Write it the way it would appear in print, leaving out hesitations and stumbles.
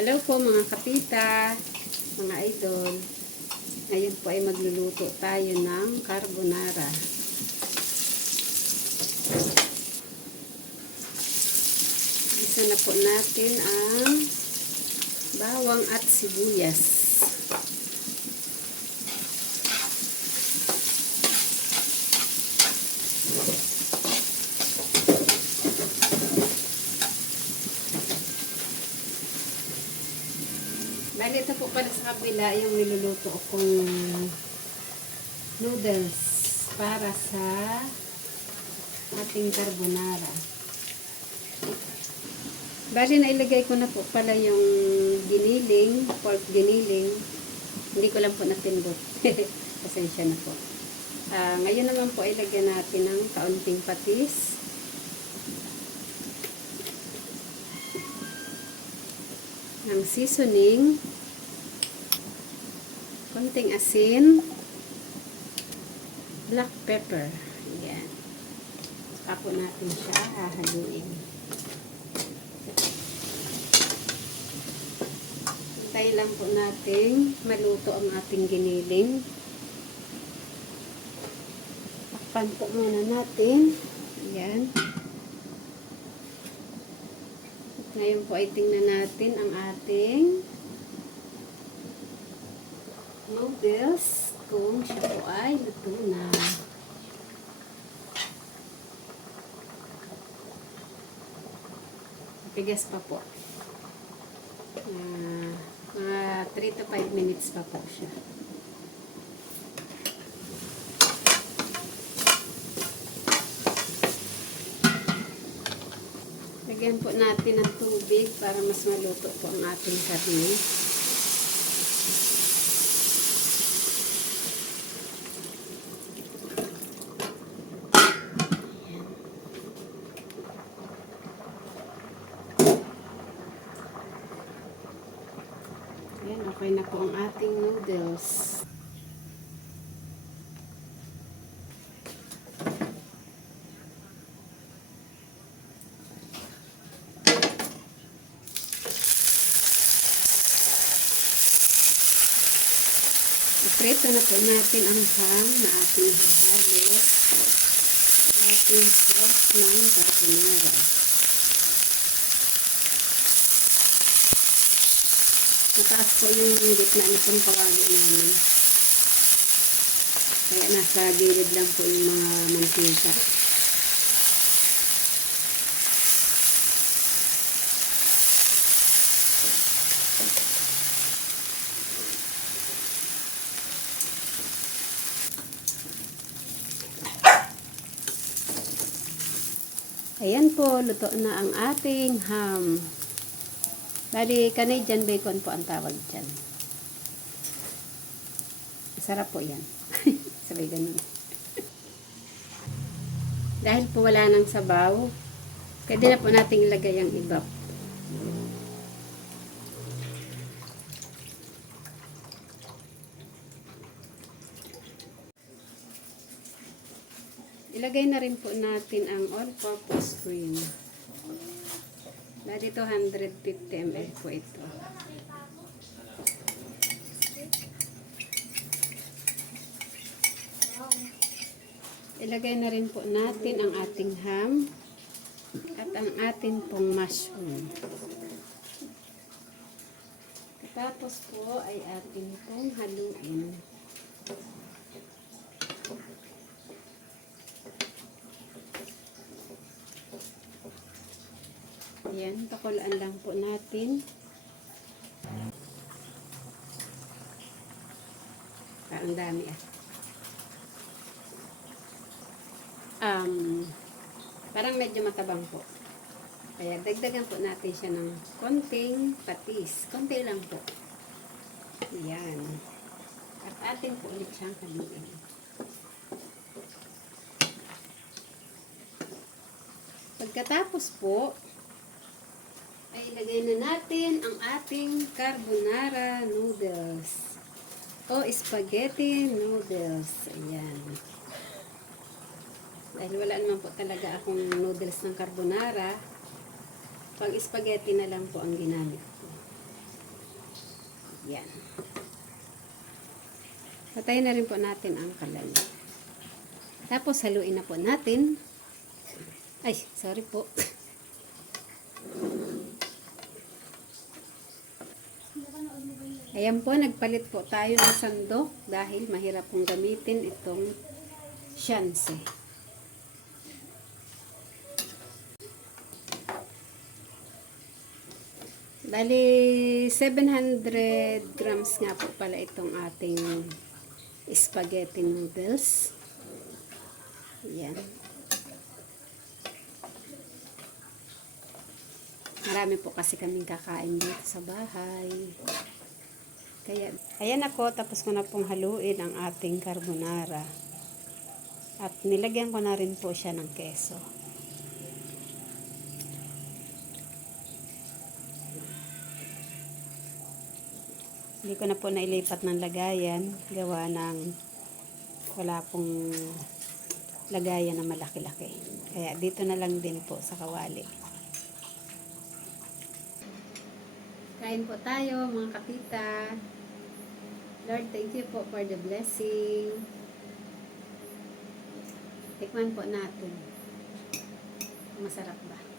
Hello po mga kapita, mga idol. Ngayon po ay magluluto tayo ng carbonara. Isa na po natin ang bawang at sibuyas. Bali, ito po pala sa kabila yung niluluto kong noodles para sa ating carbonara. Bali, nailagay ko na po pala yung giniling, pork giniling. Hindi ko lang po napindot. Pasensya na po. Ngayon naman po, ilagyan natin ng kaunting patis. Ng seasoning, konting asin, black pepper. Ayan. Saka po natin siya hahaluin. Hintayin lang po natin maluto ang ating giniling. Takpan po muna natin. Ayan. Ngayon po ay tingnan natin ang ating noodles kung siya po ay luto na. Tigas pa po. Mga 3 to 5 minutes pa po siya. Lagyan po natin ng tubig para mas maluto po ang ating karne. Ayan, okay na po ang ating noodles. Iprito na po natin ang ham na ating hahalo. Ating sauce ng carbonara. Mataas po yung gitna nitong kawali namin. Kaya nasa gilid lang po yung mga mantika. Ayan po, luto na ang ating ham. Bali, Canadian bacon po ang tawag dyan. Masarap po yan. Sabay ganun. Dahil po wala nang sabaw, pwede na po nating ilagay ang iba. Ilagay na rin po natin ang all-purpose cream. Dati 250 ml po ito. Ilagay na rin po natin ang ating ham at ang ating pong mushroom. Tapos po ay ating pong haluin. Ayan, pakulaan lang po natin. Parang dami parang medyo matabang po. Kaya dagdagan po natin siya ng konting patis. Konti lang po. Ayan. At atin po ulit siyang haluin. Pagkatapos po, ay ilagay na natin ang ating carbonara noodles o spaghetti noodles. Ayan. Dahil wala naman po talaga akong noodles ng carbonara, pag spaghetti na lang po ang ginamit ko. Yan. Patayin na rin po natin ang kalan. Tapos haluin na po natin. Ay, sorry po. Ayan po, nagpalit po tayo ng sandok dahil mahirap pong gamitin itong shanse. Bali, 700 grams nga po pala itong ating spaghetti noodles. Yan. Marami po kasi kaming kakain dito sa bahay. Kaya, ayan ako, tapos ko na pong haluin ang ating carbonara. At nilagyan ko na rin po siya ng keso. Hindi ko na po nailipat ng lagayan. Gawa ng wala pong lagayan na malaki-laki. Kaya dito na lang din po sa kawali. Kain po tayo mga kapita. Lord, thank you po for the blessing. Tikman po natin. Masarap ba?